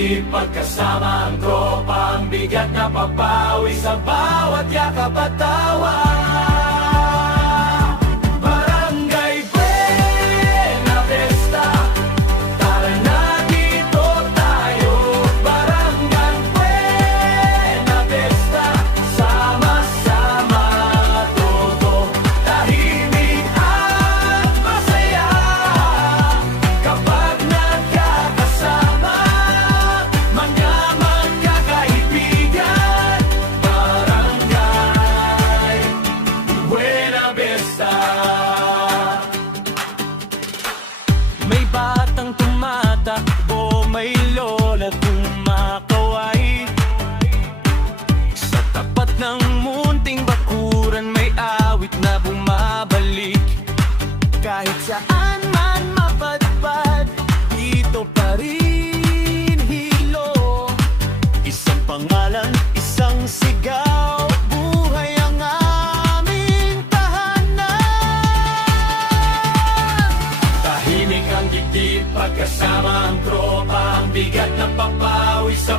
ngiti, pagkasama ang tropa, ang bigat na papawi sa bawat yakap at tawa. Barangay Buena Vista, tara na dito tayo. Barangay Buena Vista, sama-sama todo, tahimik at masaya kapag nagkakasama, mga magkakaibigan. Barangay Buena Vista. May batang tumatakbo, may lola kumakaway. Sa tapat ng munting bakuran, may awit na bumabalik. Kahit saan man mapadpad, dito pa rin hilo. Isang pangalan, isang sigaw, buhay ang aming tahanan. Tahimik ang dibdib, pagkasama ang tropa, ang bigat na papawi sa